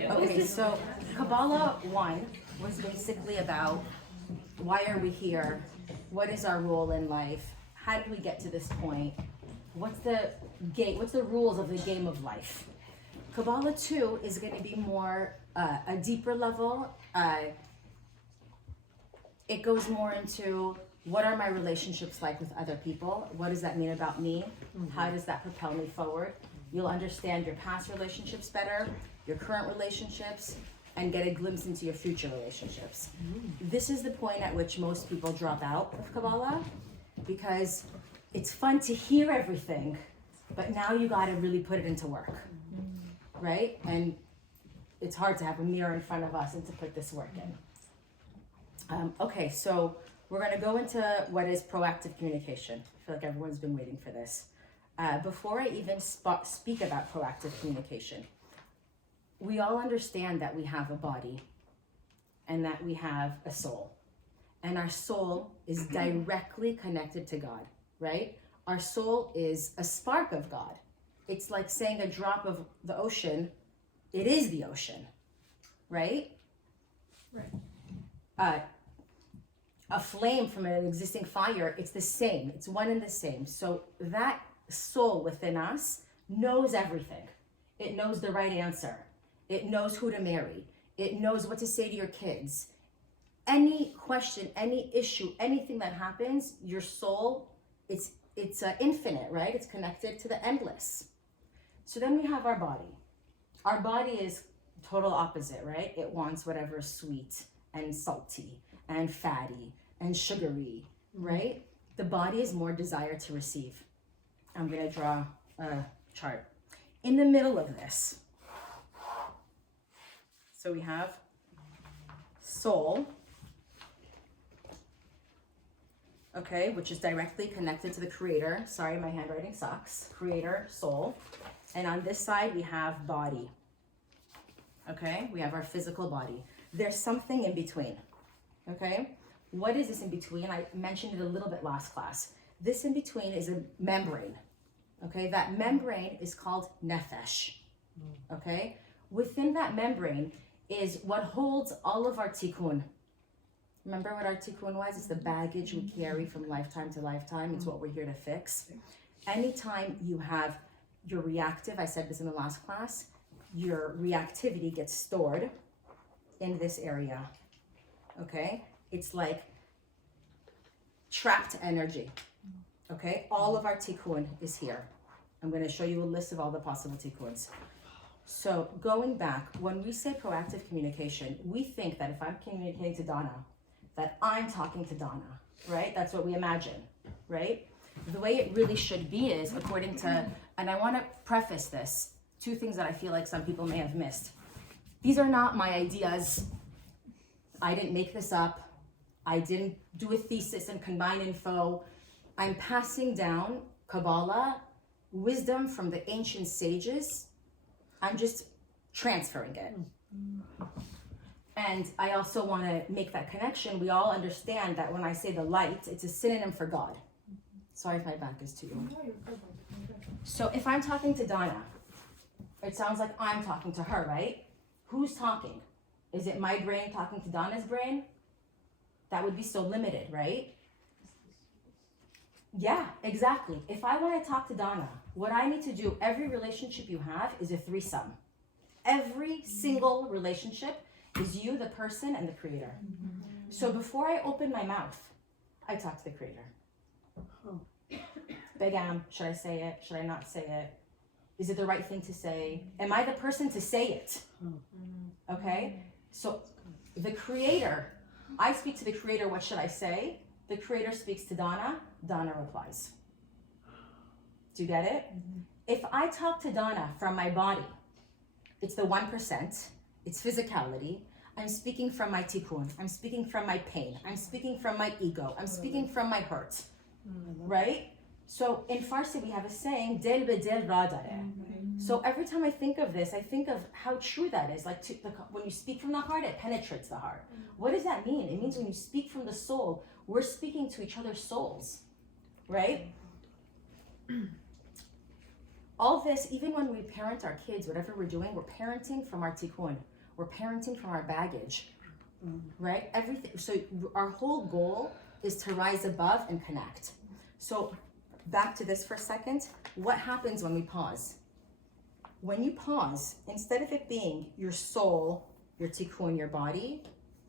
Okay, so Kabbalah 1 was basically about why are we here? What is our role in life? How did we get to this point? What's the rules of the game of life? Kabbalah 2 is going to be more a deeper level. It goes more into what are my relationships like with other people? What does that mean about me? How does that propel me forward? You'll understand your past relationships better, your current relationships, and get a glimpse into your future relationships. This is the point at which most people drop out of Kabbalah because it's fun to hear everything, but now you got to really put it into work, right? And it's hard to have a mirror in front of us and to put this work in. Okay, so we're going to go into what is proactive communication. I feel like everyone's been waiting for this. Before I even speak about proactive communication, we all understand that we have a body and that we have a soul. And our soul is directly connected to God, right? Our soul is a spark of God. It's like saying a drop of the ocean, it is the ocean, right? Right. A flame from an existing fire, it's the same. It's one and the same. So that soul within us knows everything. It knows the right answer. It knows who to marry. It knows what to say to your kids. Any question, any issue, anything that happens, your soul, it's infinite, right? It's connected to the endless. So then we have our body. Our body is total opposite, right? It wants whatever is sweet and salty and fatty and sugary, right? The body is more desire to receive. I'm going to draw a chart. In the middle of this, so we have soul, okay, which is directly connected to the creator. Sorry, my handwriting sucks. Creator, soul. And on this side, we have body. Okay, we have our physical body. There's something in between. Okay, what is this in between? I mentioned it a little bit last class. This in between is a membrane. Okay, that membrane is called nefesh. Okay, within that membrane is what holds all of our tikkun. Remember what our tikkun was? It's the baggage we carry from lifetime to lifetime. It's what we're here to fix. Anytime you have your reactive, I said this in the last class, your reactivity gets stored in this area. Okay? It's like trapped energy. Okay? All of our tikkun is here. I'm going to show you a list of all the possible tikkuns. So going back, when we say proactive communication, we think that if I'm communicating to Donna, that I'm talking to Donna, right? That's what we imagine, right? The way it really should be is according to, and I want to preface this, two things that I feel like some people may have missed. These are not my ideas. I didn't make this up. I didn't do a thesis and combine info. I'm passing down Kabbalah, wisdom from the ancient sages. I'm just transferring it. And I also want to make that connection. We all understand that when I say the light, it's a synonym for God. Sorry if my back is to you. So if I'm talking to Donna, it sounds like I'm talking to her, right? Who's talking? Is it my brain talking to Donna's brain? That would be so limited, right? Yeah, exactly. If I want to talk to Donna, what I need to do, every relationship you have is a threesome. Every single relationship is you, the person, and the creator. So before I open my mouth, I talk to the creator. Big Am, should I say it? Should I not say it? Is it the right thing to say? Am I the person to say it? Okay? So the creator, I speak to the creator, what should I say? The creator speaks to Donna, Donna replies. Do you get it? If I talk to Donna from my body, it's the 1%, it's physicality. I'm speaking from my tikkun. I'm speaking from my pain. I'm speaking from my ego. I'm speaking from my hurt. Right? So in Farsi, we have a saying, Del be del ra dare. So every time I think of this, I think of how true that is. Like when you speak from the heart, it penetrates the heart. What does that mean? It means when you speak from the soul, we're speaking to each other's souls. Right? all this, even when we parent our kids, whatever we're doing, we're parenting from our tikkun. We're parenting from our baggage, right? Everything. So our whole goal is to rise above and connect. So back to this for a second. What happens when we pause? When you pause, instead of it being your soul, your tikkun, your body,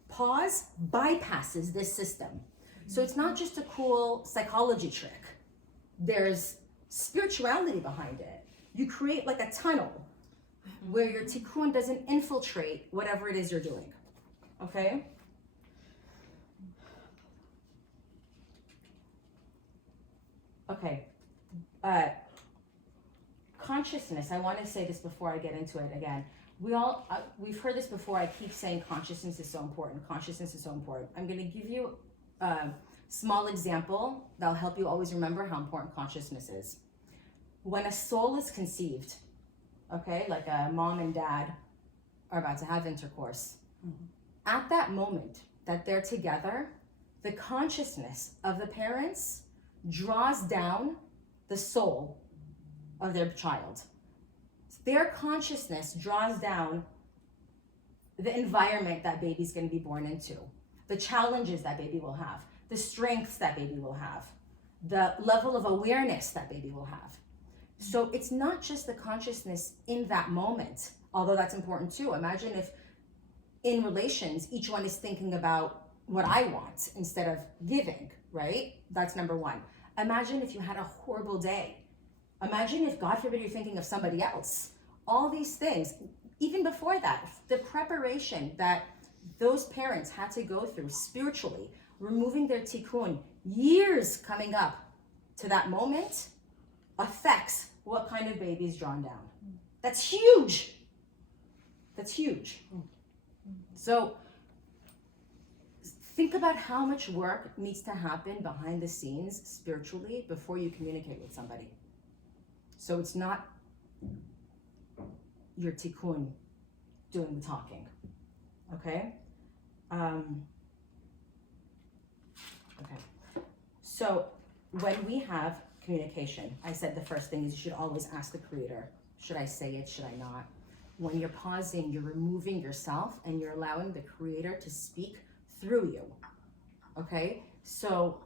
pause bypasses this system. So it's not just a cool psychology trick. There's spirituality behind it. You create like a tunnel where your tikkun doesn't infiltrate whatever it is you're doing. Okay? Okay. Consciousness, I want to say this before I get into it again. We've heard this before. I keep saying consciousness is so important. Consciousness is so important. I'm going to give you a small example that'll help you always remember how important consciousness is. When a soul is conceived, okay, like a mom and dad are about to have intercourse, at that moment that they're together, the consciousness of the parents draws down the soul of their child. Their consciousness draws down the environment that baby's going to be born into, the challenges that baby will have, the strengths that baby will have, the level of awareness that baby will have. So it's not just the consciousness in that moment, although that's important too. Imagine if in relations, each one is thinking about what I want instead of giving, right? That's number one. Imagine if you had a horrible day. Imagine if, God forbid, you're thinking of somebody else. All these things, even before that, the preparation that those parents had to go through spiritually, removing their tikkun, years coming up to that moment, affects what kind of baby is drawn down. That's huge. That's huge. So think about how much work needs to happen behind the scenes spiritually before you communicate with somebody. So it's not your tikkun doing the talking, okay? Okay. So when we have communication, I said the first thing is you should always ask the Creator, should I say it, should I not? When you're pausing, you're removing yourself and you're allowing the Creator to speak through you, okay? So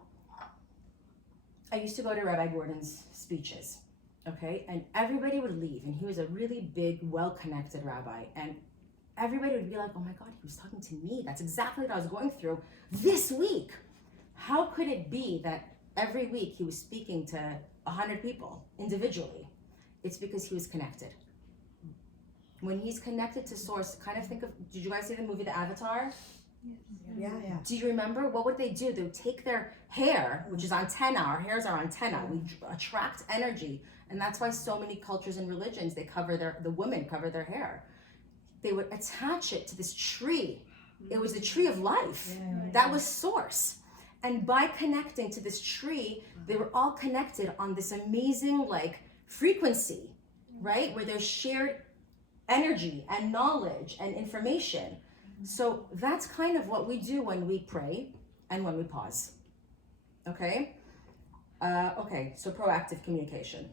I used to go to Rabbi Gordon's speeches, okay? And everybody would leave, and he was a really big, well-connected rabbi, and everybody would be like, oh my God, he was talking to me. That's exactly what I was going through this week. How could it be that every week he was speaking to 100 people individually? It's because he was connected. When he's connected to source, kind of think of, did you guys see the movie The Avatar? Yeah. Do you remember? What would they do? They would take their hair, which is antenna, our hairs are antenna, we attract energy. And that's why so many cultures and religions, they cover the women cover their hair. They would attach it to this tree. It was the tree of life. That was source. And by connecting to this tree, they were all connected on this amazing frequency, right? Where there's shared energy and knowledge and information. So that's kind of what we do when we pray and when we pause. Okay? So proactive communication.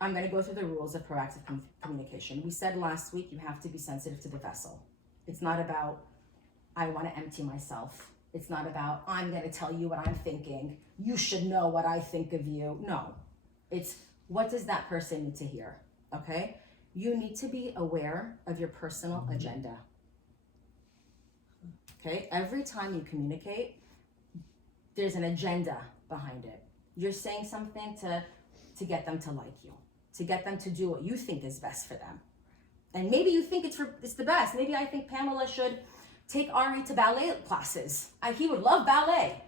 I'm going to go through the rules of proactive communication. We said last week you have to be sensitive to the vessel. It's not about, I want to empty myself. It's not about, I'm going to tell you what I'm thinking. You should know what I think of you. No. It's, what does that person need to hear? Okay? You need to be aware of your personal agenda. Okay? Every time you communicate, there's an agenda behind it. You're saying something to get them to like you, to get them to do what you think is best for them. And maybe you think it's the best. Maybe I think Pamela should take Ari to ballet classes. He would love ballet.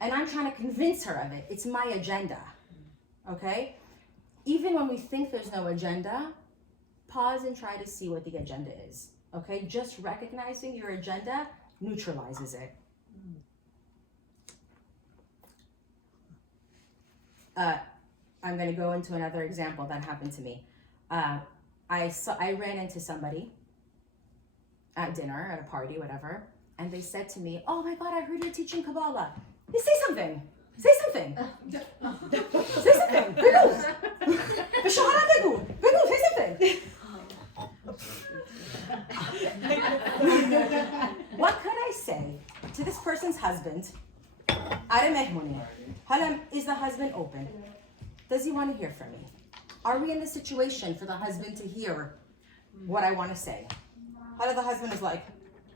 And I'm trying to convince her of it. It's my agenda. Okay? Even when we think there's no agenda, pause and try to see what the agenda is. Okay? Just recognizing your agenda neutralizes it. I'm going to go into another example that happened to me. I ran into somebody at dinner, at a party, whatever, and they said to me, oh my God, I heard you're teaching Kabbalah. You say something. Say something. Say something. Raoof. Raoof, say something. What could I say to this person's husband? Is the husband open? Does he want to hear from me? Are we in the situation for the husband to hear what I want to say? The husband is like,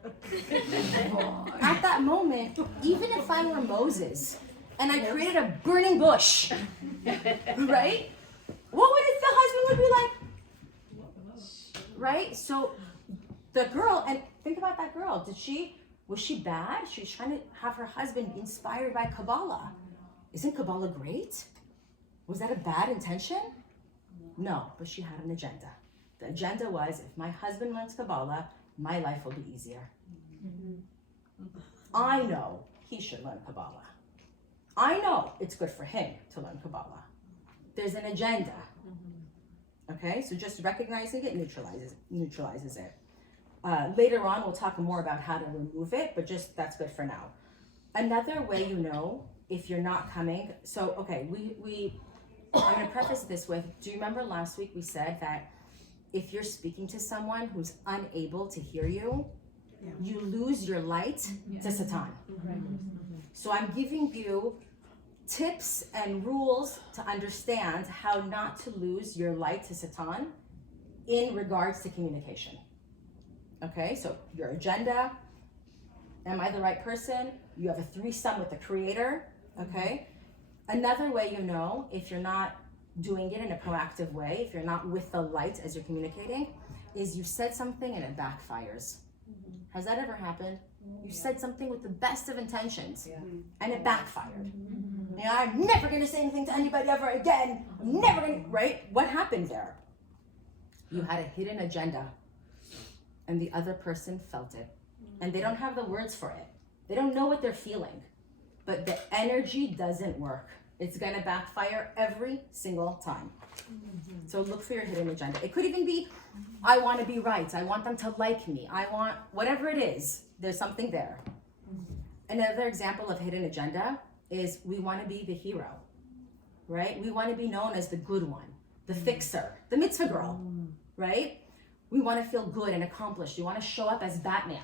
at that moment, even if I were Moses and I created a burning bush, right? What would the husband would be like? Right? So the girl, and think about that girl. Was she bad? She was trying to have her husband be inspired by Kabbalah. Isn't Kabbalah great? Was that a bad intention? No, but she had an agenda. The agenda was, if my husband learns Kabbalah, my life will be easier. I know he should learn Kabbalah. I know it's good for him to learn Kabbalah. There's an agenda. Okay, so just recognizing it neutralizes it. Later on, we'll talk more about how to remove it, but just that's good for now. Another way you know if you're not coming, so okay, I'm going to preface this with, do you remember last week we said that if you're speaking to someone who's unable to hear you, you lose your light to Satan. So I'm giving you tips and rules to understand how not to lose your light to Satan in regards to communication. Okay, so your agenda, am I the right person? You have a threesome with the creator, okay? Another way you know if you're not doing it in a proactive way, if you're not with the light as you're communicating, is you said something and it backfires. Has that ever happened? You said something with the best of intentions and it backfired. You know, I'm never gonna say anything to anybody ever again. I'm never gonna, right? What happened there? You had a hidden agenda and the other person felt it. And they don't have the words for it. They don't know what they're feeling. But the energy doesn't work. It's gonna backfire every single time. So look for your hidden agenda. It could even be, I wanna be right. I want them to like me. I want, whatever it is, there's something there. Another example of hidden agenda is we wanna be the hero, right? We wanna be known as the good one, the fixer, the mitzvah girl, right? We wanna feel good and accomplished. You wanna show up as Batman.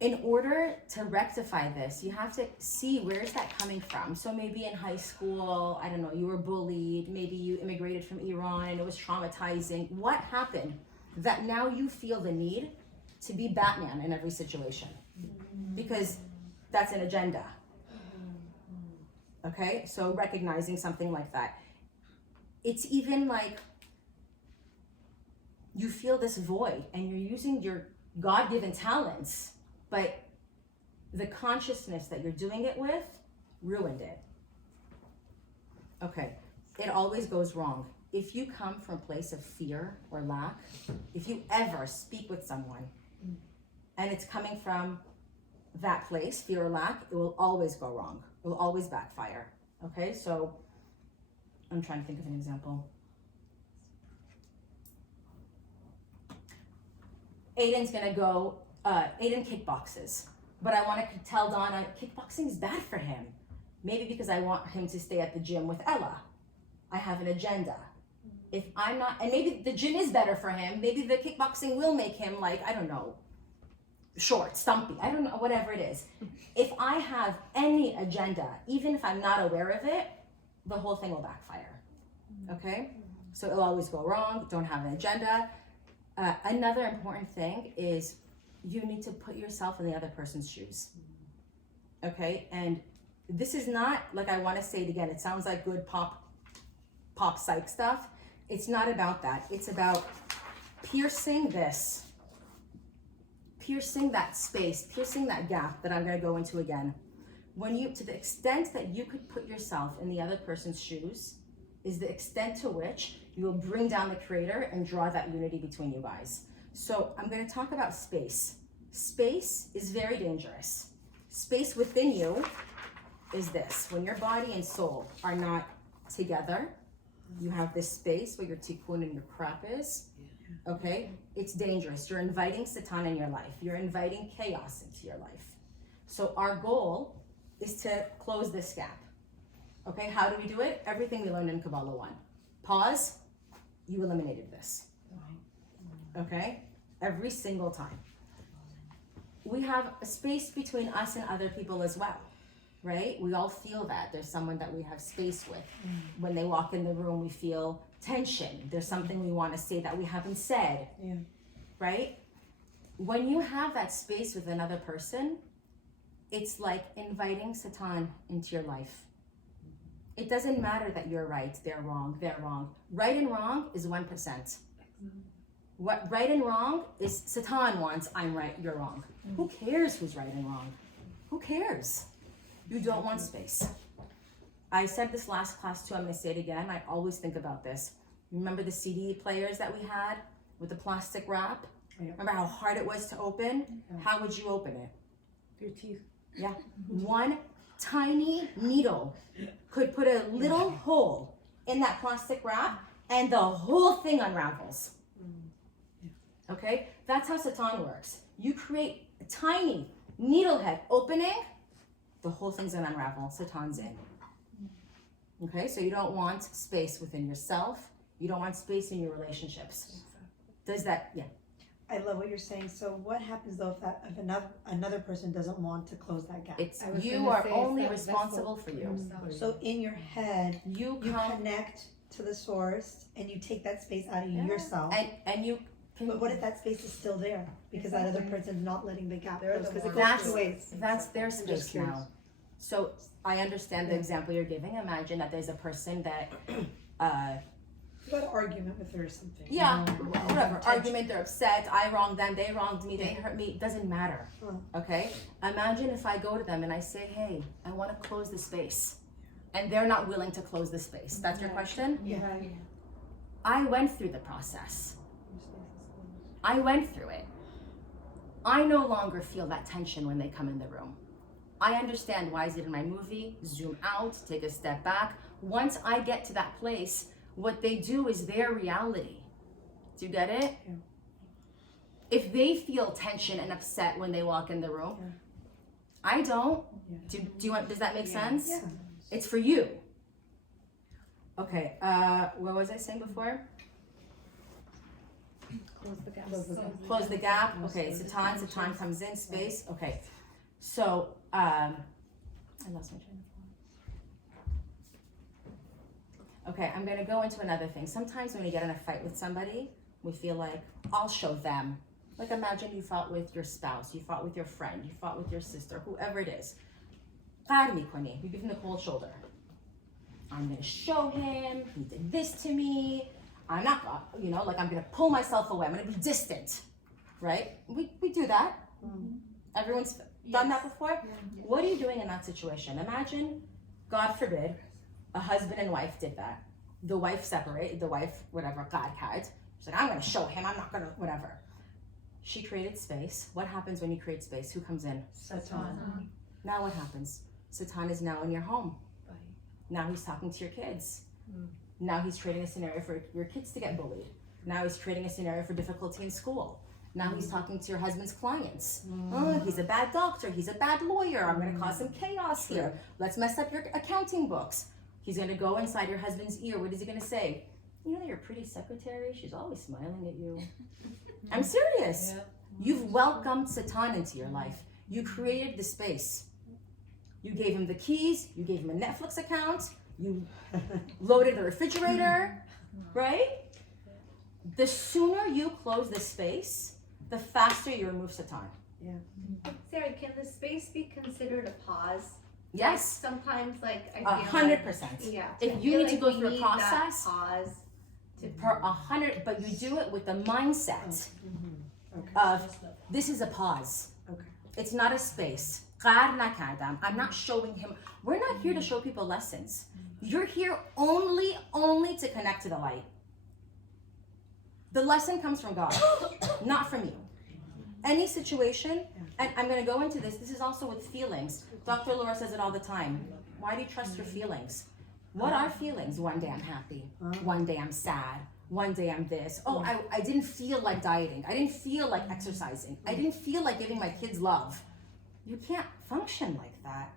In order to rectify this, you have to see where is that coming from. So maybe in high school, I don't know, you were bullied, maybe you immigrated from Iran and it was traumatizing. What happened that now you feel the need to be Batman in every situation? Because that's an agenda. Okay, so recognizing something like that. It's even like you feel this void and you're using your God-given talents, but the consciousness that you're doing it with ruined it. Okay, it always goes wrong. If you come from a place of fear or lack, if you ever speak with someone and it's coming from that place, fear or lack, it will always go wrong. It will always backfire. Okay, so I'm trying to think of an example. Aiden's gonna go, Aiden kickboxes, but I want to tell Donna kickboxing is bad for him. Maybe because I want him to stay at the gym with Ella. I have an agenda. If I'm not, and maybe the gym is better for him, maybe the kickboxing will make him like, I don't know, short, stumpy, I don't know, whatever it is. If I have any agenda, even if I'm not aware of it, the whole thing will backfire, okay? So it'll always go wrong, don't have an agenda. Another important thing is you need to put yourself in the other person's shoes, okay? And this is not, like I wanna say it again, it sounds like good pop psych stuff. It's not about that. It's about piercing this, piercing that space, piercing that gap that I'm gonna go into again. When you, to the extent that you could put yourself in the other person's shoes, is the extent to which you will bring down the creator and draw that unity between you guys. So I'm going to talk about space. Space is very dangerous. Space within you is this. When your body and soul are not together, you have this space where your tikkun and your crap is. Okay? It's dangerous. You're inviting Satan in your life. You're inviting chaos into your life. So our goal is to close this gap. Okay, how do we do it? Everything we learned in Kabbalah 1. Pause, you eliminated this. Okay, every single time. We have a space between us and other people as well, right? We all feel that. There's someone that we have space with. When they walk in the room, we feel tension. There's something we want to say that we haven't said, right? When you have that space with another person, it's like inviting Satan into your life. It doesn't matter that you're right, they're wrong. Right and wrong is 1%. What right and wrong is Satan wants, I'm right, you're wrong. Who cares who's right and wrong? Who cares? You don't want space. I said this last class too, I'm gonna say it again. I always think about this. Remember the CD players that we had with the plastic wrap? Remember how hard it was to open? How would you open it? Your teeth. Yeah, one tiny needle could put a little hole in that plastic wrap and the whole thing unravels. Okay, that's how Satan works. You create a tiny needlehead opening, the whole thing's gonna unravel, Satan's in. Okay, so you don't want space within yourself, you don't want space in your relationships. Does that, yeah. I love what you're saying. So what happens though if another person doesn't want to close that gap? It's you are only responsible for you. So in your head, You you come connect to the source and you take that space out of yourself. and you can. But what if that space is still there because that other person's not letting the gap They're close? the Because it ones- goes two ways. That's their just space curious. now. So I understand the example you're giving. Imagine that there's a person that, You got an argument with her or something. whatever, argument, they're upset, I wronged them, they wronged me, they hurt me, it doesn't matter, okay? Imagine if I go to them and I say, hey, I wanna close the space, and they're not willing to close the space. That's your question? Yeah. I went through the process. I went through it. I no longer feel that tension when they come in the room. I understand why is it in my movie, zoom out, take a step back. Once I get to that place, what they do is their reality. Do you get it? Yeah. If they feel tension and upset when they walk in the room, I don't. Yeah. Do you want, does that make sense? Yeah. It's for you. Okay, what was I saying before? Close the gap. Close the gap. Okay, Satan comes in, space. Okay, so I lost my train of thought. Okay, I'm gonna go into another thing. Sometimes when we get in a fight with somebody, we feel like, I'll show them. Like imagine you fought with your spouse, you fought with your friend, you fought with your sister, whoever it is. You give him the cold shoulder. I'm gonna show him, he did this to me. I'm not, like I'm gonna pull myself away, I'm gonna be distant, right? We do that. Everyone's done that before? What are you doing in that situation? Imagine, God forbid, a husband and wife did that. The wife separated, whatever, God had. She's like, I'm gonna show him, I'm not gonna, whatever. She created space. What happens when you create space? Who comes in? Satan. Now what happens? Satan is now in your home. Now he's talking to your kids. Now he's creating a scenario for your kids to get bullied. Now he's creating a scenario for difficulty in school. Now he's talking to your husband's clients. Oh, he's a bad doctor, he's a bad lawyer, I'm gonna cause some chaos here. Let's mess up your accounting books. He's gonna go inside your husband's ear. What is he gonna say? You know your pretty secretary? She's always smiling at you. I'm serious. You've welcomed Satan into your life. You created the space. You gave him the keys, you gave him a Netflix account, you loaded the refrigerator, right? The sooner you close the space, the faster you remove Satan. Sarah, can the space be considered a pause? Yes, Sometimes, like, I feel 100%. yeah. If I you feel need to like go we through a need process, that pause. per 100, but you do it with the mindset of this is a pause. Okay. It's not a space. I'm not showing him. We're not here to show people lessons. You're here only to connect to the light. The lesson comes from God, not from you. Any situation, and I'm going to go into this. This is also with feelings. Dr. Laura says it all the time. Why do you trust your feelings? What are feelings? One day I'm happy. One day I'm sad. One day I'm this. Oh, I didn't feel like dieting. I didn't feel like exercising. I didn't feel like giving my kids love. You can't function like that.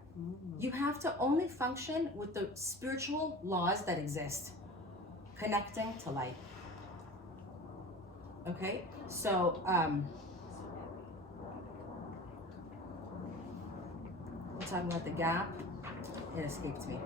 You have to only function with the spiritual laws that exist, connecting to light. Okay, so we're talking about the gap. It escaped me.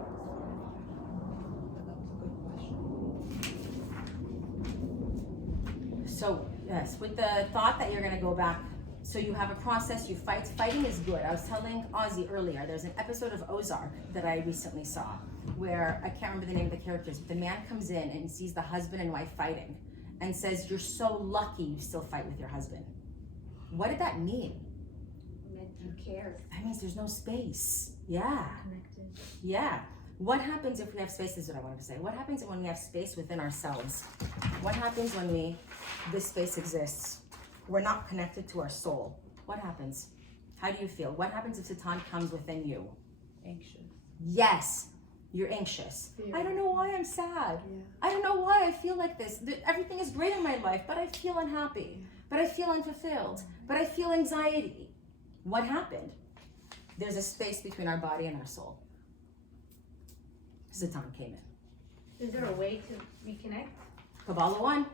So yes, with the thought that you're gonna go back, so you have a process, you fight. Fighting is good. I was telling Ozzy earlier, there's an episode of Ozark that I recently saw where, I can't remember the name of the characters, but the man comes in and sees the husband and wife fighting and says, "You're so lucky you still fight with your husband." What did that mean? Meant you care. That means there's no space. Yeah. Connected. Yeah. What happens if we have space, is what I wanted to say. What happens when we have space within ourselves? What happens when this space exists? We're not connected to our soul. What happens? How do you feel? What happens if Satan comes within you? Anxious. Yes, you're anxious. Fear. I don't know why I'm sad. Yeah. I don't know why I feel like this. Everything is great in my life, but I feel unhappy. But I feel unfulfilled. But I feel anxiety. What happened? There's a space between our body and our soul. Satan came in. Is there a way to reconnect? Kabbalah 1,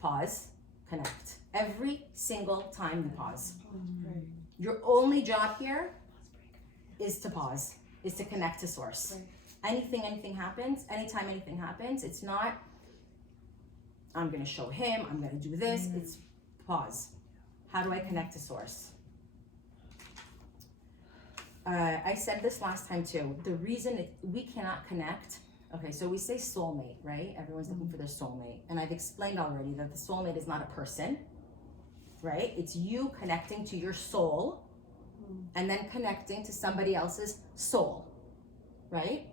pause, connect. Every single time you pause. Right. Your only job here is to pause, is to connect to source. Right. Anything happens, anytime anything happens, it's not, I'm gonna show him, I'm gonna do this, it's pause. How do I connect to source? I said this last time too. The reason we cannot connect, okay, so we say soulmate, right? Everyone's looking for their soulmate. And I've explained already that the soulmate is not a person, right? It's you connecting to your soul and then connecting to somebody else's soul, right?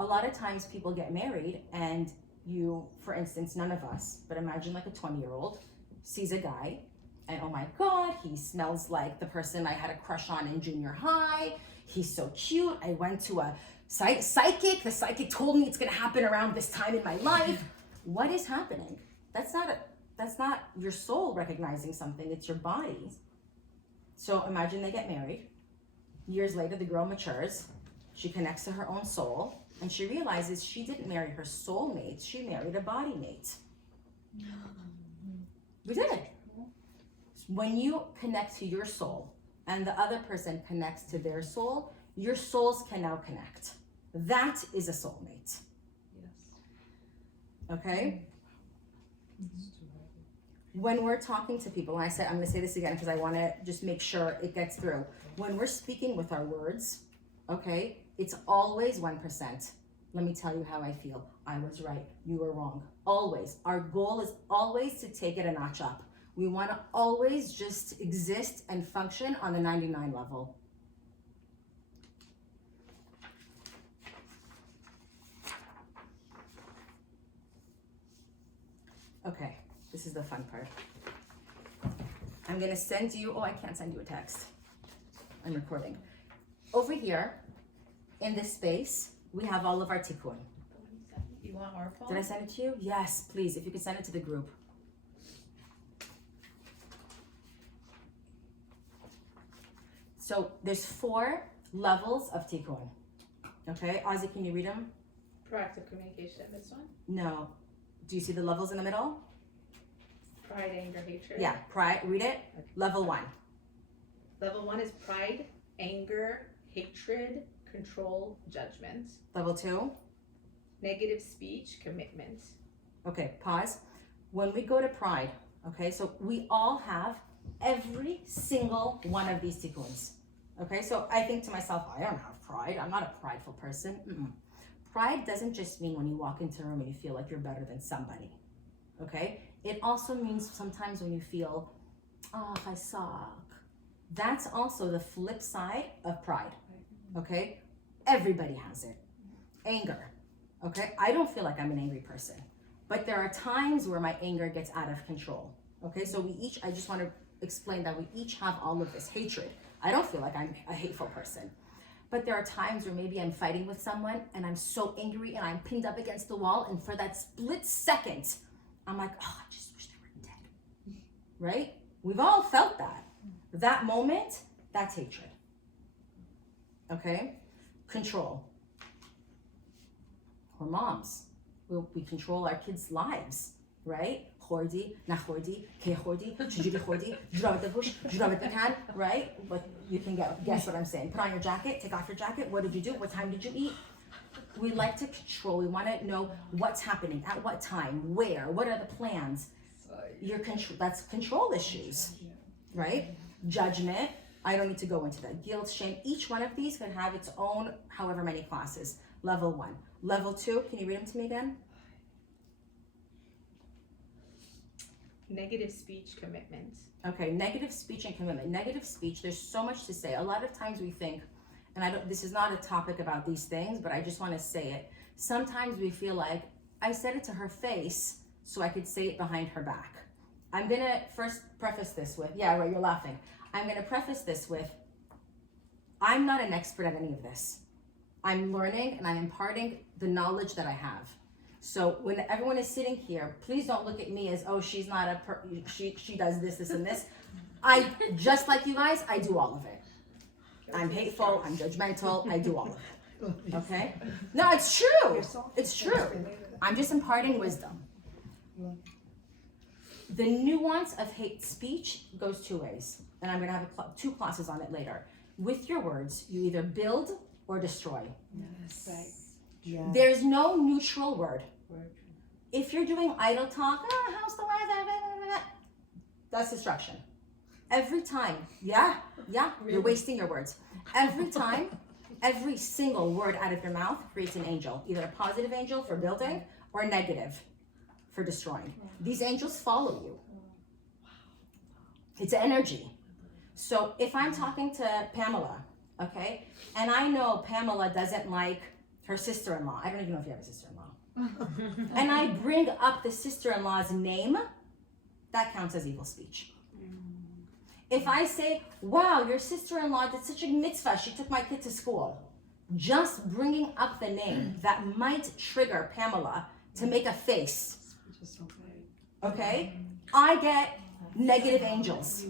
A lot of times people get married and you, for instance, none of us, but imagine like a 20-year-old sees a guy and oh my God, he smells like the person I had a crush on in junior high. He's so cute. I went to a psychic. The psychic told me it's gonna happen around this time in my life. What is happening? That's not your soul recognizing something, it's your body. So imagine they get married. Years later, the girl matures. She connects to her own soul and she realizes she didn't marry her soulmate, she married a body mate. We did. When you connect to your soul and the other person connects to their soul, your souls can now connect. That is a soulmate. Yes. Okay? When we're talking to people, and I'm gonna say this again because I wanna just make sure it gets through. When we're speaking with our words, okay, it's always 1%. Let me tell you how I feel. I was right, you were wrong. Always. Our goal is always to take it a notch up. We want to always just exist and function on the 99 level. Okay, this is the fun part. I'm going to send you, I can't send you a text. I'm recording. Over here, in this space, we have all of our tikkun. You want our phone? Did I send it to you? Yes, please, if you could send it to the group. So there's 4 levels of tikkun. Okay, Ozzy, can you read them? Proactive communication, this one? No. Do you see the levels in the middle? Pride, anger, hatred. Yeah, pride, read it. Level 1. Level 1 is pride, anger, hatred, control, judgment. Level 2. Negative speech, commitment. Okay, pause. When we go to pride, okay, so we all have every single one of these tikkuns. Okay, so I think to myself, I don't have pride. I'm not a prideful person. Pride doesn't just mean when you walk into a room and you feel like you're better than somebody. Okay, it also means sometimes when you feel, I suck. That's also the flip side of pride. Okay, everybody has it. Anger. Okay, I don't feel like I'm an angry person, but there are times where my anger gets out of control. Okay, so I just want to explain that we each have all of this hatred. I don't feel like I'm a hateful person, but there are times where maybe I'm fighting with someone and I'm so angry and I'm pinned up against the wall, and for that split second, I'm like, I just wish they were dead. Right? We've all felt that. That moment, that's hatred. Okay? Control. We're moms. We control our kids' lives, right? Khordi, nakhordi, ke khordi, chujuri khordi, juravet bush, juravet pekan, right? But you can guess what I'm saying. Put on your jacket, take off your jacket. What did you do? What time did you eat? We like to control. We want to know what's happening, at what time, where, what are the plans. That's control issues, right? Judgment. I don't need to go into that. Guilt, shame. Each one of these could have its own however many classes. Level 1. Level 2, can you read them to me again? Negative speech commitment. Okay, negative speech and commitment. Negative speech, there's so much to say. A lot of times we think, and this is not a topic about these things, but I just want to say it. Sometimes we feel like, I said it to her face so I could say it behind her back. I'm going to first preface this with, yeah, right, you're laughing. I'm going to preface this with, I'm not an expert at any of this. I'm learning and I'm imparting the knowledge that I have. So when everyone is sitting here, please don't look at me as, oh, she's not she does this, and this. I, just like you guys, I do all of it. I'm hateful, I'm judgmental, I do all of it. Okay? No, it's true. It's true. I'm just imparting wisdom. The nuance of hate speech goes 2 ways. And I'm going to have 2 classes on it later. With your words, you either build or destroy. Yes. Right. Yeah. There's no neutral word. If you're doing idle talk, how's the weather? That's destruction. Every time, yeah, you're wasting your words. Every time, every single word out of your mouth creates an angel, either a positive angel for building or a negative for destroying. These angels follow you. It's energy. So if I'm talking to Pamela, okay, and I know Pamela doesn't like her sister-in-law. I don't even know if you have a sister-in-law. And I bring up the sister-in-law's name, that counts as evil speech. If I say, wow, your sister-in-law did such a mitzvah, she took my kid to school, just bringing up the name, that might trigger Pamela to make a face. Okay? I get negative angels.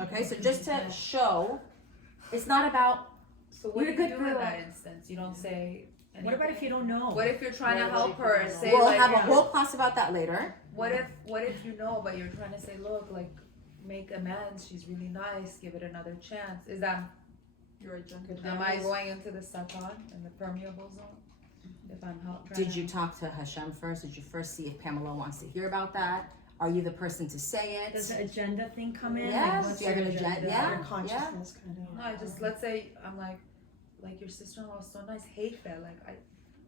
Okay, so just to show, it's not about, So what You're do a you good do in girl. that instance? You don't say anything? What about if you don't know? What if you're trying to help her? Say we'll like, have a whole class about that later. what if you know, but you're trying to say, look, like, make amends. She's really nice. Give it another chance. Is that Your agenda. am I going into the sakan in the permeable zone? If I'm help. Did you talk to Hashem first? Did you first see if Pamela wants to hear about that? Are you the person to say it? Does the agenda thing come in? Yes, Like, what's do you have your an agenda? Your Yeah. consciousness kind of. No, I just let's say I'm like your sister-in-law is so nice. Hate that. Like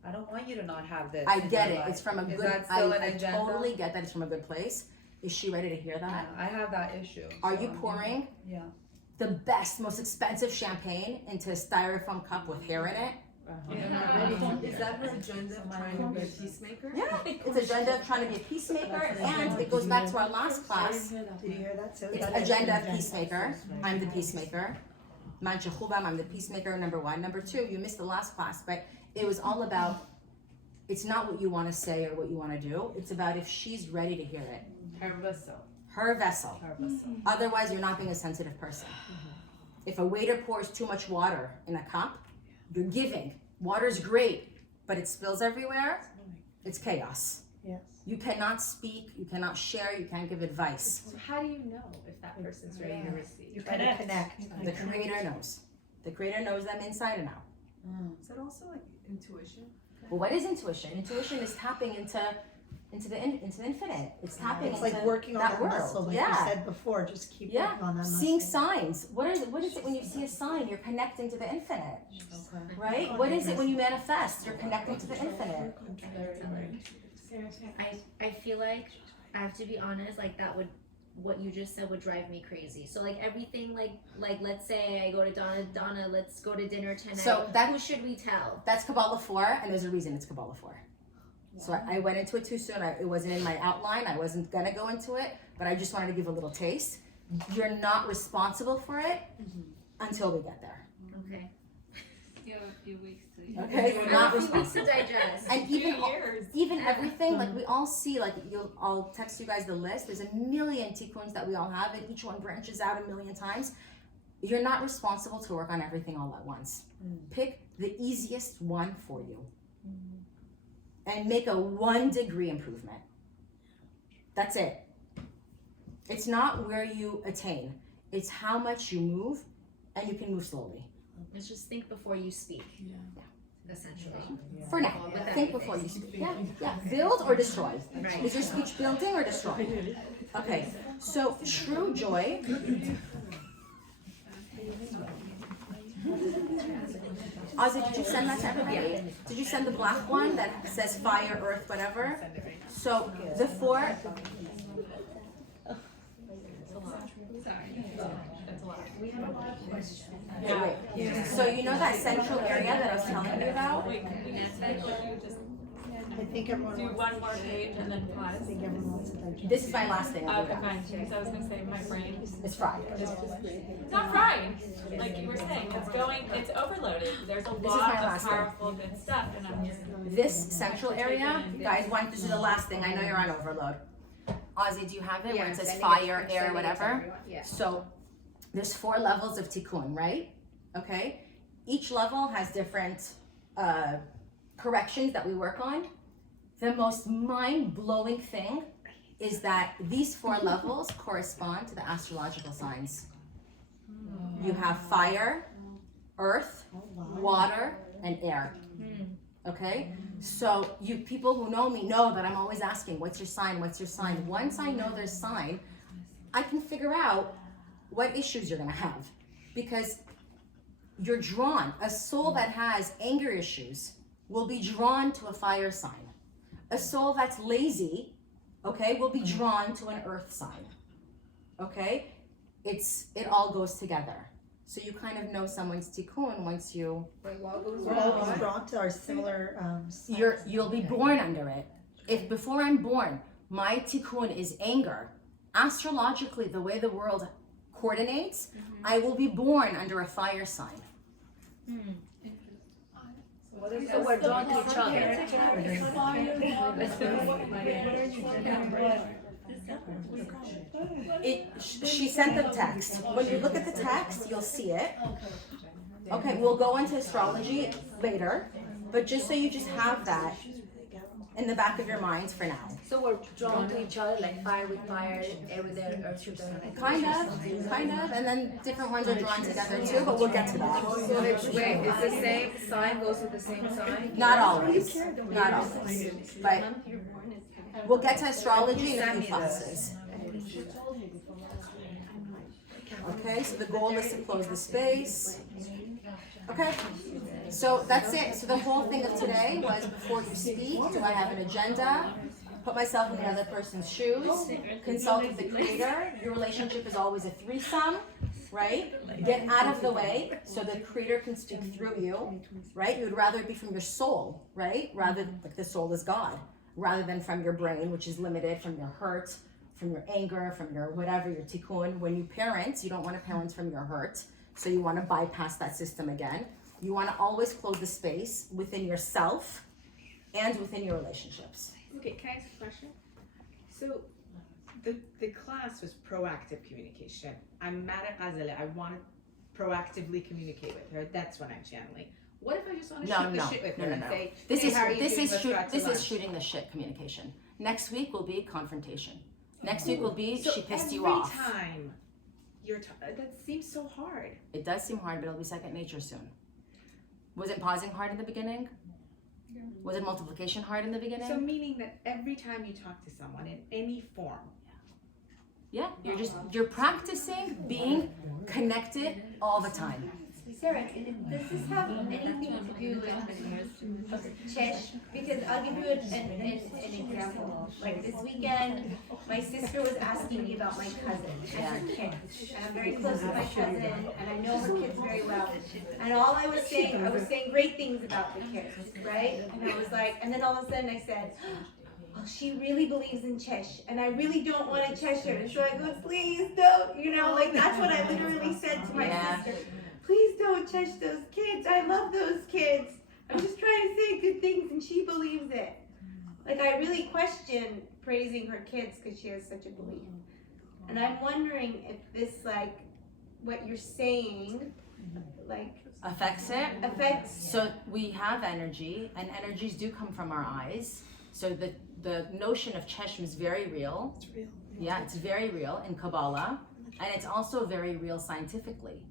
I don't want you to not have this. I in get your it. life. It's from a Is good. that still an I agenda? totally get that it's from a good place. Is she ready to hear Yeah, that? I have that issue. Are so you I'm- pouring Yeah. the best, most expensive champagne into a styrofoam cup with hair in it? Is that her agenda of trying to be a peacemaker? Yeah, it's agenda of trying to be a peacemaker, and it goes back to our last class. Did you hear that? So It's that is agenda of agenda. peacemaker. I'm the peacemaker. Mancha Chubam, I'm the peacemaker, number 1. Number 2, you missed the last class, but it was all about, it's not what you want to say or what you want to do. It's about if she's ready to hear it. Her vessel. Her vessel. Her vessel. Otherwise, you're not being a sensitive person. If a waiter pours too much water in a cup, you're giving. Water's great, but it spills everywhere. It's chaos. Yes. You cannot speak, you cannot share, you can't give advice. So how do you know if that person's ready to receive? You Try to connect. connect. The Creator knows. The Creator knows them inside and out. Is that also like intuition? Well, what is intuition? Intuition is tapping into the infinite. It's tapping It's into like working on that world. muscle, like Yeah. you said before. Just keep Yeah. working on that muscle. Seeing signs. What is it when you see a sign? You're connecting to the infinite, Okay. right? What is it when you manifest? You're connecting to the infinite. I feel like I have to be honest, like that would what you just said would drive me crazy. So like everything like let's say I go to Donna, let's go to dinner tonight. So who should we tell? That's Kabbalah 4, and there's a reason it's Kabbalah 4. So I went into it too soon. It wasn't in my outline. I wasn't gonna go into it, but I just wanted to give a little taste. You're not responsible for it until we get there. Okay. You have a few weeks to. Okay, you're not I have a few weeks responsible. to digest. And even everything, like we all see, like I'll text you guys the list. There's a million tikkuns that we all have, and each one branches out a million times. you're not responsible to work on everything all at once. Pick the easiest one for you and make a 1 degree improvement. That's it. It's not where you attain, it's how much you move, and you can move slowly. Let's just think before you speak. Essentially. For now, think before you speak. Yeah. Build or destroy. Right. Is your speech building or destroying? Okay, so true joy. Ozzy, did you send that to everybody? Did you send the black one that says fire, earth, whatever? So the 4. Wait. So you know that central area that I was telling you about? I think everyone Do wants, one more page and then I pause. think everyone wants to digest. This is my last thing. I'll do Okay, that. fine. Because I was gonna say my brain. It's fried. It's not fried. Like you were saying, it's overloaded. There's a is lot my of last thing. powerful good stuff, and I'm just. This central area, guys, want to do the last thing. I know you're on overload. Ozzy, do you have it? Where it says fire, air, whatever? Yeah. So there's 4 levels of tikkun, right? Okay. Each level has different corrections that we work on. The most mind-blowing thing is that these 4 levels correspond to the astrological signs. You have fire, earth, water, and air. Okay? So you people who know me know that I'm always asking, what's your sign? What's your sign? Once I know their sign, I can figure out what issues you're gonna have. Because you're drawn. A soul that has anger issues will be drawn to a fire sign. A soul that's lazy, okay, will be drawn to an earth sign. Okay? It all goes together. So you kind of know someone's tikkun once you We're always drawn to our similar, you'll be born under it. If before I'm born, my tikkun is anger, astrologically the way the world coordinates, I will be born under a fire sign. So we're drawn to each other. She sent the text. When you look at the text, you'll see it. Okay, we'll go into astrology later, but just so you just have that in the back of your minds for now. So we're drawn to each other, like fire with fire, air with air, earth with earth. Kind of, and then different ones are drawn together too, but we'll get to that. So wait, it's the same sign goes with the same sign? Not always, but we'll get to astrology in a few classes. Okay, so the goal is to close the space. Okay, so that's it. So the whole thing of today was before you speak, do I have an agenda? Put myself in the other person's shoes, consult with the creator. Your relationship is always a threesome, right? Get out of the way so the creator can speak through you, right? You would rather it be from your soul, right? Rather, like the soul is God, rather than from your brain, which is limited, from your hurt, from your anger, from your whatever, your tikkun. When you parent, you don't want to parent from your hurt. So you want to bypass that system again. You want to always close the space within yourself and within your relationships. Okay, can I ask a question? So, the class was proactive communication. I'm mad at Azalea. I want to proactively communicate with her. That's what I'm channeling. What if I just want to shoot the shit with her and say, This hey, is how are you doing? Let's go out to this lunch. is shooting the shit communication. Next week will be confrontation. Next week will be So she pissed you every off. time that seems so hard. It does seem hard, but it'll be second nature soon. Was it pausing hard in the beginning? Was it multiplication hard in the beginning? So meaning that every time you talk to someone in any form, Yeah, you're practicing being connected all the time. Sarah, does this have anything to do with Chesh? Because I'll give you an example. Like this weekend, my sister was asking me about my cousin and her kids. And I'm very close with my cousin, and I know her kids very well. And all I was saying great things about the kids, right? And I was like, and then all of a sudden I said, oh, she really believes in Chesh, and I really don't want to Chesh her. So I go, please don't, like that's what I literally said to my sister. Please don't Chesh those kids. I love those kids. I'm just trying to say good things, and she believes it. Like I really question praising her kids because she has such a belief. And I'm wondering if this what you're saying, like, Affects it. affects. So we have energy, and energies do come from our eyes. So the notion of cheshm is very real. It's real. Yeah, it's very real in Kabbalah, and it's also very real scientifically.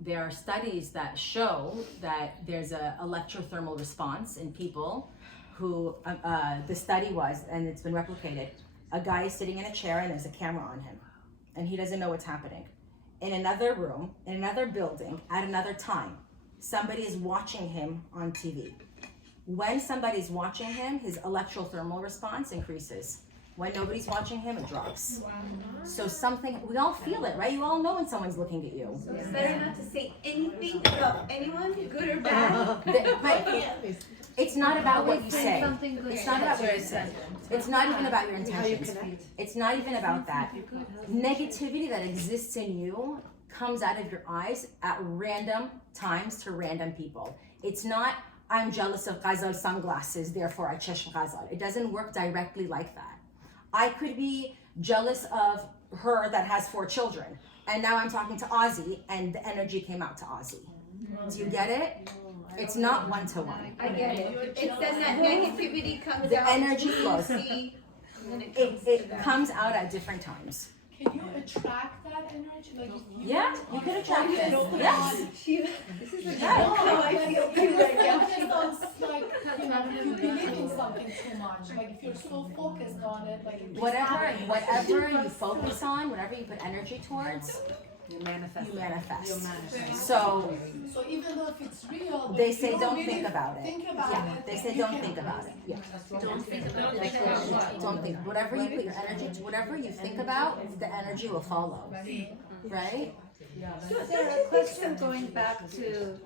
There are studies that show that there's a electrothermal response in people who, the study was, and it's been replicated, a guy is sitting in a chair and there's a camera on him, and he doesn't know what's happening. In another room, in another building, at another time, somebody is watching him on TV. When somebody's watching him, his electrothermal response increases. When nobody's watching him, it drops. So something, we all feel it, right? You all know when someone's looking at you. So it's better not to say anything about anyone, good or bad. But it's not about what you say. Something good. It's not about what you say. It's not even about your How you intentions. connect. It's not even about that. Negativity that exists in you comes out of your eyes at random times to random people. It's not, I'm jealous of Ghazal's sunglasses, therefore I chesh Ghazal. It doesn't work directly like that. I could be jealous of her that has 4 children, and now I'm talking to Ozzy, and the energy came out to Ozzy. Do you get it? It's not one-to-one. I get it. It's then that negativity comes The out. energy flows. See, when it comes It to that. comes out at different times. Can you attract that energy? Like, if you Yeah, you can attract it. Yes. This is Yeah. how I feel too right now. like, you know, if you believe in something too much, like if you're so focused on it, like it Whatever you focus on, whatever you put energy towards, You manifest. you manifest. You'll manifest. So So even though if it's real, but they if say you don't really think about it. Think about Yeah, it. they say you don't can think do about it. it. Yeah. Don't think about Don't think. Whatever you put your energy to, whatever you think about, the energy will follow. Right? Sarah, a question going back to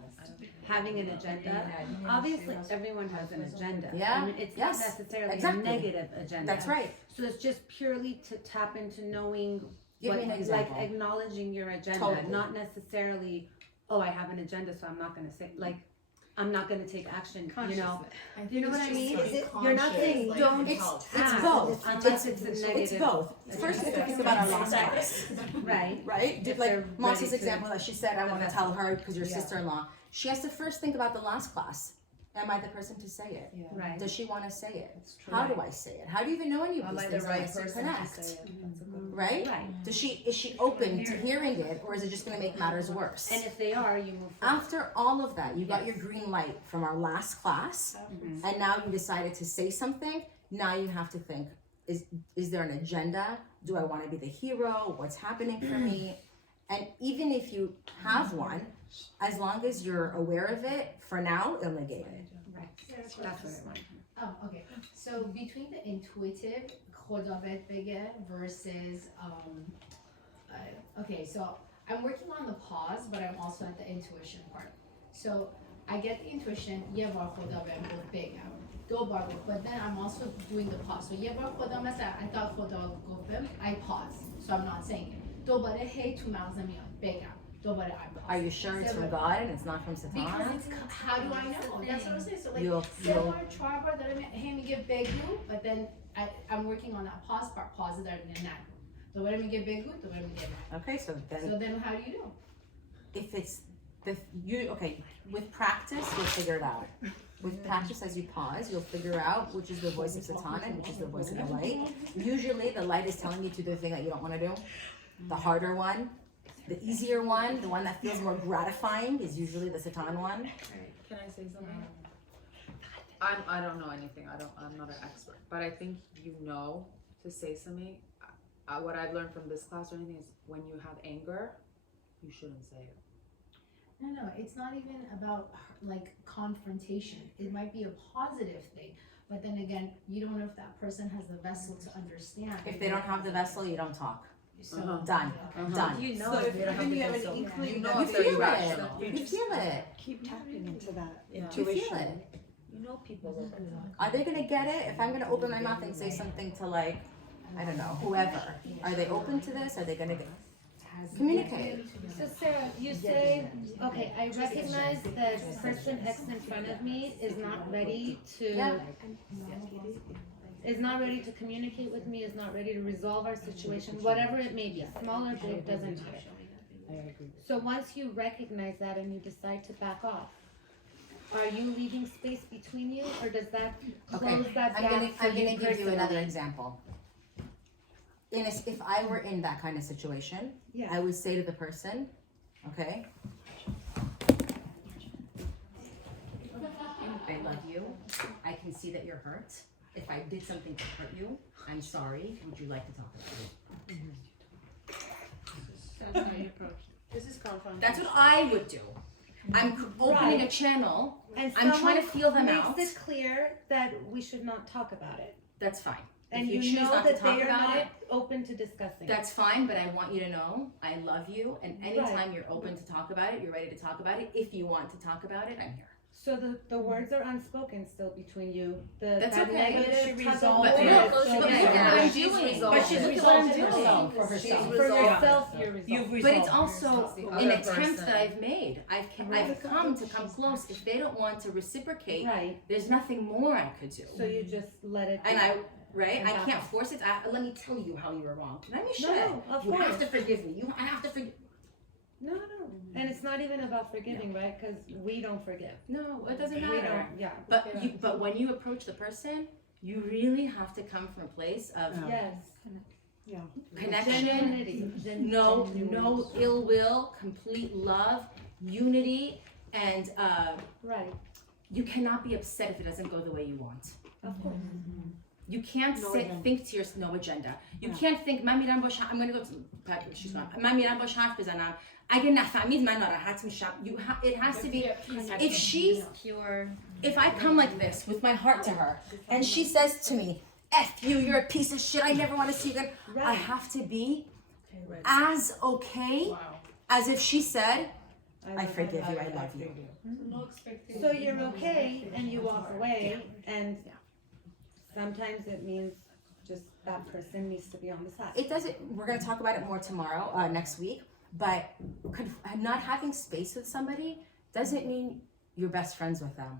having an agenda. Obviously, everyone has an agenda. Yeah. And it's Yes. not necessarily Exactly. a negative agenda. That's right. So it's just purely to tap into knowing Give me an like example. acknowledging your agenda, Totally. not necessarily, oh, I have an agenda, so I'm not gonna say, like, I'm not gonna take action, you know? You know what I mean? You're not saying don't It's act both. unless it's a It's negative. both. First, you have to think about our last class. Right. Right? If Like they're Moss's ready to- example that she said, I want to tell her because your sister-in-law. She has to first think about the last class. Am I the person to say it? Right. Does she want to say it? How do I say it? How do you even know any of Am these I the things right unless you person to connect? say it? That's a good. Right? Right. Is she open to hearing it, or is it just going to make matters worse? And if they are, you move forward. After all of that, you got your green light from our last class, and now you decided to say something. Now you have to think: is there an agenda? Do I want to be the hero? What's happening for me? And even if you have one, as long as you're aware of it, for now, it'll negate it. That's what I want. Okay. So between the intuitive خدا بهت بگه versus okay, so I'm working on the pause, but I'm also at the intuition part. So I get the intuition, یه بار خدا بهم گفت بگم. 2 بار گفت, but then I'm also doing the pause. So یه بار خدا مثلا I thought خدا گفت بهم, I pause. So I'm not saying it. دوباره هی تو مغزم میاد بگم. دوباره I pause. Are you sure it's from God and it's not from Satan? Because it's, how do I know? That's what I'm saying. So like, You'll- similar tribar that I'm him give begu, but then I'm working on that pause part, pause that I'm in that. So when I get begu, the when I get that. Okay, so then So then how do you know? if it's with practice, you'll figure it out. With practice, as you pause, you'll figure out which is the voice of Satan and which is the voice of the light. Usually, the light is telling you to do the thing that you don't want to do. The harder one, the easier one, the one that feels more gratifying, is usually the Satan one. Can I say something? I don't know anything. I'm not an expert, but I think you know to say something. What I've learned from this class or anything is when you have anger, you shouldn't say it. No, it's not even about like confrontation. It might be a positive thing, but then again, you don't know if that person has the vessel to understand. If they don't have the vessel, you don't talk. So, Done. Done. You know So if if they don't have you the have an vessel. inkling You that know You if they're feel irrational. it. You feel it. keep tapping into that You intuition. feel it. You know people will. Are they gonna get it? If I'm gonna open my mouth and say something to like, I don't know, whoever, are they open to this? Are they gonna get communicate? So Sarah, you say, okay, I recognize that person X in front of me is not ready to, Yeah. is not ready to communicate with me, is not ready to resolve our situation, whatever it may be, small or big, doesn't matter. So once you recognize that and you decide to back off, are you leaving space between you, or does that close that gap for I'm gonna you give you another personally? example. If I were in that kind of situation, Yeah. I would say to the person, okay, I love you. I can see that you're hurt. If I did something to hurt you, I'm sorry. Would you like to talk about it? That's how you approach. This is confrontation. That's what I would do. I'm opening a channel. And I'm trying to feel them makes out. it clear that we should not talk about it. That's fine. And If you choose know not to that talk they are about not it, open to discussing. that's fine, but I want you to know I love you, and anytime Right. you're open to talk about it, you're ready to talk about it. If you want to talk about it, I'm here. So the words are unspoken still between you. That's that okay. negative She tug of resolved war it. is No, still she- there. look at what I'm She's doing. resolved But she's it. resolved it herself. For She's herself, resolved you're resolved. But it's also the an other attempt person. that I've made. I've come to come close. If they don't want to reciprocate, Right. there's nothing more I could do. So you just let it. And right? And I back can't off. force it. Let me tell you how you were wrong. Let me No, show no, of you. You have course. to forgive me. I have to forgive. No. And it's not even about forgiving, right? Because we don't forgive. No, it doesn't We matter. don't. Yeah. But when you approach the person, you really have to come from a place of Yes. connection. Genuinity. No Genuine. ill will, complete love, unity, and Right. you cannot be upset if it doesn't go the way you want. Of course. You can't think to yourself, no agenda. You can't think, من میرم باش I'm going to go to, she's gone. من میرم باش حرف بزنم. اگه نفهمید من ناراحت میشم. It has to be, if I come like this with my heart to her, and she says to me, F you, you're a piece of shit, I never want to see you again. I have to be as okay as if she said, I forgive you, I love you. No expectation. So you're okay and you walk away, and sometimes it means just that person needs to be on the side. It doesn't, we're going to talk about it more tomorrow, next week, but not having space with somebody doesn't mean you're best friends with them.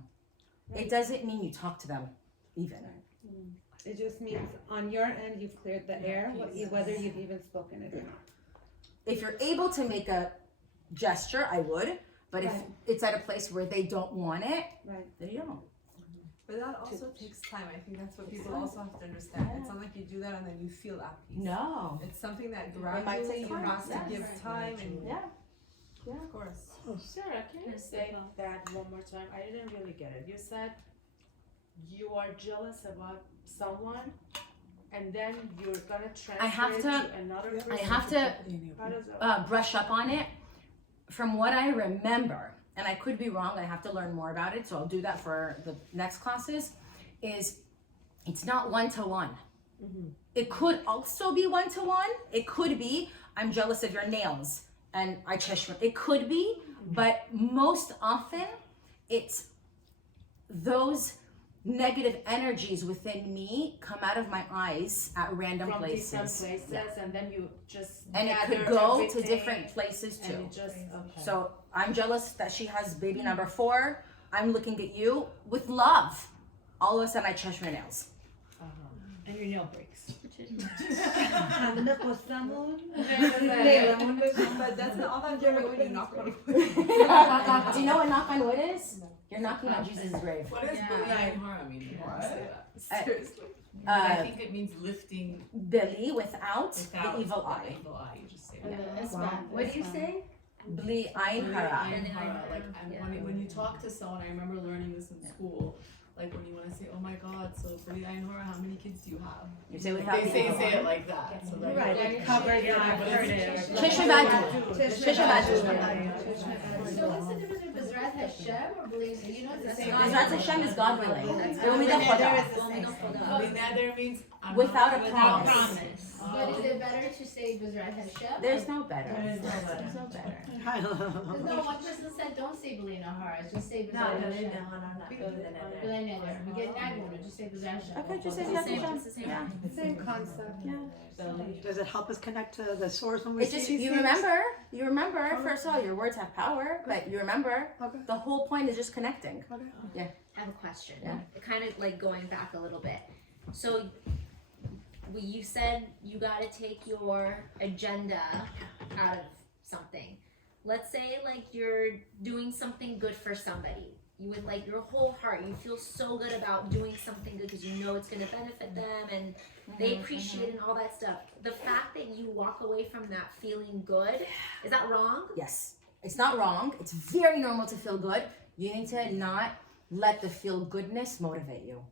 It doesn't mean you talk to them, even. It just means on your end you've cleared the air, whether you've even spoken it or not. If you're able to make a gesture, I would, but if it's at a place where they don't want it, then you don't. But that also takes time. I think that's what people also have to understand. It's not like you do that and then you feel at peace. No. It's something that might gradually take you time. have to Yes. give time and Of course. Sarah, can you say that one more time? I didn't really get it. You said you are jealous about someone, and then you're gonna transfer it to another person. I have to How does that brush up on it. From what I remember, and I could be wrong, I have to learn more about it, so I'll do that for the next classes, is it's not one-to-one. It could also be one-to-one. It could be, I'm jealous of your nails, and I chesh. It could be, but most often, it's those negative energies within me come out of my eyes at random from places. different places, and then you just And it could gather go to everything, different places and too. it just okay. So I'm jealous that she has baby number 4. I'm looking at you with love. All of a sudden I touch my nails. And your nail breaks. But that's not all that joy when you knock on wood. Do you know what knock on wood is? You're knocking on Jesus' grave. What does B'li Hara mean? Seriously. I think it means lifting Beli without the evil the eye. evil eye. You just say And that. then Islam. What do you say? Bli ayin hara. B'li Hara. Like when you talk to someone, I remember learning this in school. Like when you want to say, "Oh my God," so B'li ayin hara, how many kids do you have? You say Like without they the evil say eye. it like that. So like, Right, it covers it. I've heard it. Tishavadu. Tishavadu. So what's the difference between Bezrat Hashem or believing? You know, it's the same. Bezrat Hashem is God willing. Only the Chodah. B'li Neder means I'm Without not a gonna do promise. this. But is it better to say Bezrat Hashem? There's no better. There's no better. There's no better. Because no, one person said don't say B'li Nahara, just say Bezrat Hashem. B'li Neder. We get Naguna, just say Bezrat Hashem. Okay, just say It's the Bezrat same, Hashem. it's the same. Same concept. Does it help us connect to the source when we It's see just these you things? remember. First of all, your words have power, but you remember. Okay. The whole point is just connecting. I have a question. Yeah. Kind of like going back a little bit. So, you said you got to take your agenda out of something. Let's say like you're doing something good for somebody. You with like your whole heart, you feel so good about doing something good because you know it's gonna benefit them and they appreciate it and all that stuff. The fact that you walk away from that feeling good, is that wrong? Yes. It's not wrong. It's very normal to feel good. You need to not let the feel goodness motivate you.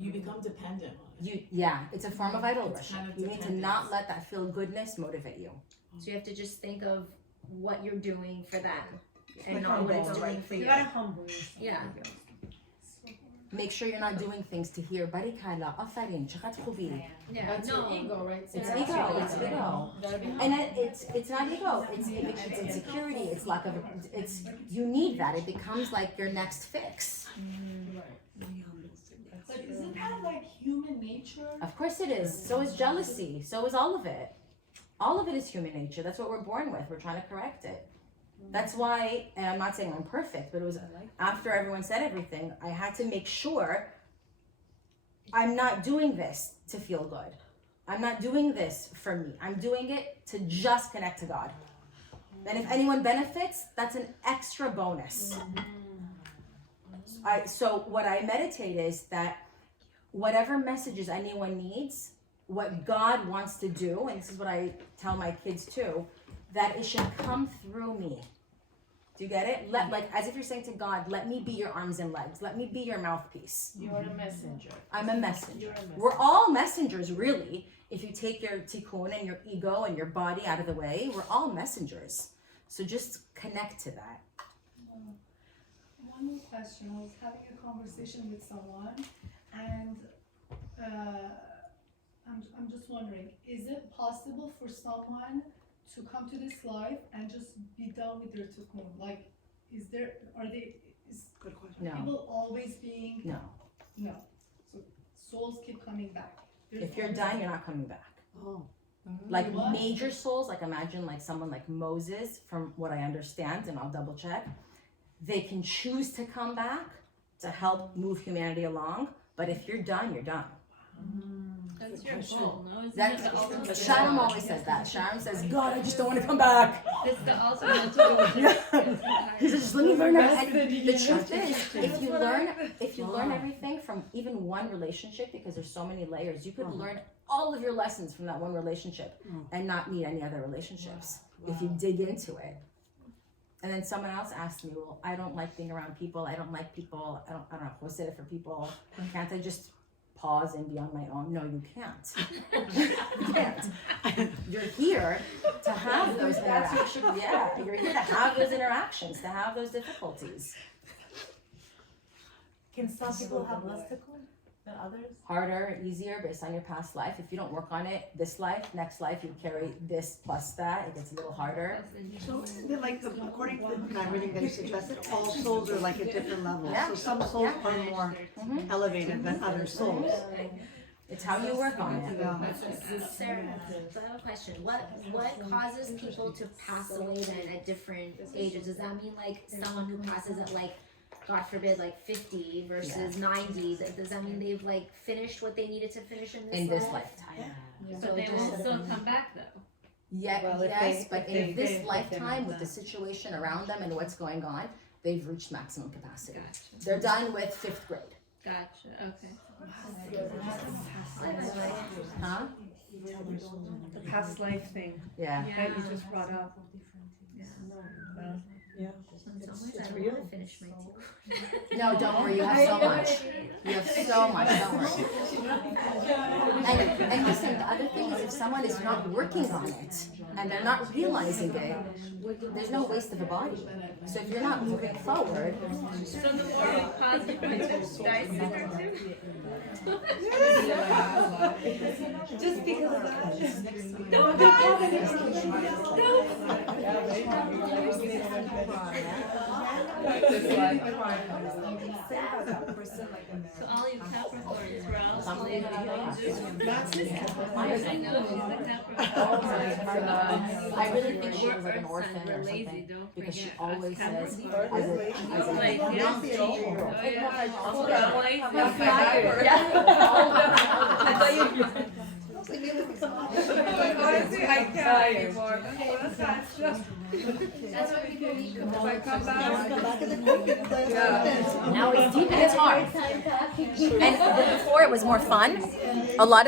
You become dependent on it. It's a form of idol It's worship. kind of You need to dependence. not let that feel goodness motivate you. So you have to just think of what you're doing for them and Like not what it's humble. doing for You you. gotta humble yourself. Yeah. Make sure you're not doing things to hear barikala, afarin, chakat khubi. Yeah. That's No. your ego, right? It's Sarah? ego. It's ego. And it's not ego. It's insecurity. It's lack of. It's you need that. It becomes like your next fix. But isn't that like human nature? Of course it is. So is jealousy. So is all of it. All of it is human nature. That's what we're born with. We're trying to correct it. That's why, and I'm not saying I'm perfect, but it was after everyone said everything, I had to make sure I'm not doing this to feel good. I'm not doing this for me. I'm doing it to just connect to God. And if anyone benefits, that's an extra bonus. So what I meditate is that whatever messages anyone needs, what God wants to do, and this is what I tell my kids too, that it should come through me. Do you get it? Like as if you're saying to God, let me be your arms and legs. Let me be your mouthpiece. You're a messenger. I'm a messenger. You're a messenger. We're all messengers, really. If you take your tikkun and your ego and your body out of the way, we're all messengers. So just connect to that. One more question. I was having a conversation with someone, and I'm just wondering: is it possible for someone to come to this life and just be done with their tikkun? Like, is Good question. No. people always being No. no? So souls keep coming back. There's If you're always- done, you're not coming back. Oh. Like What? major souls, like imagine like someone like Moses, from what I understand, and I'll double check, they can choose to come back to help move humanity along, but if you're done, you're done. That's your goal, no? Isn't That's, that the ultimate Sharon always says that. Sharon says, God, I just don't want to come back. It's the ultimate goal. He says, just let me learn everything. Rest And in the peace. truth is, if you learn everything from even one relationship, because there's so many layers, you could learn all of your lessons from that one relationship and not need any other relationships if you dig into it. And then someone else asked me, well, I don't like being around people. I don't like people. I don't know how to say it for people. Can't I just pause and be on my own? No, you can't. You can't. You're here to have those interactions. Yeah, you're here to have those interactions, to have those difficulties. Can some people have less tikkun than others? Harder, easier, based on your past life. If you don't work on it this life, next life, you carry this plus that. It gets a little harder. So isn't it like, according to everything that you suggested, all souls are like at different levels? Yeah. So some souls are more elevated than other souls. It's how you work on it. Sarah, so I have a question. What causes people to pass away then at different ages? Does that mean like someone who passes at like, God forbid, like 50 versus 90? Does that mean they've like finished what they needed to finish in this life? lifetime. So they will still come back though. Yeah, Well, if yes, they- but if in they- this if they lifetime, move with the on. situation around them and what's going on, they've reached maximum capacity. Gotcha. They're done with 5th grade. Gotcha. Okay. Huh? The past life thing Yeah. that you just brought up. Yeah. In some ways, I don't want to finish my tea. No, don't worry, you have so much. You have so much, don't worry. And listen, the other thing is if someone is not working on it and they're not realizing it, there's no waste of a body. So if you're not moving forward, So the more we pause, the more dice sooner too? Just because of that. Don't So all you Capricorns, Raoof, I know she's the Capricorn. I really think she was like an Earth orphan signs, we're or lazy, something. don't Because she forget. always says, as a Like, young yeah. teenager. Oh, yeah. Also, Yeah. I Yeah. Honestly, I can't anymore. That's why we do need If I Kabbalah. come back, Now it's deep and it's hard. And before it was more fun. A lot of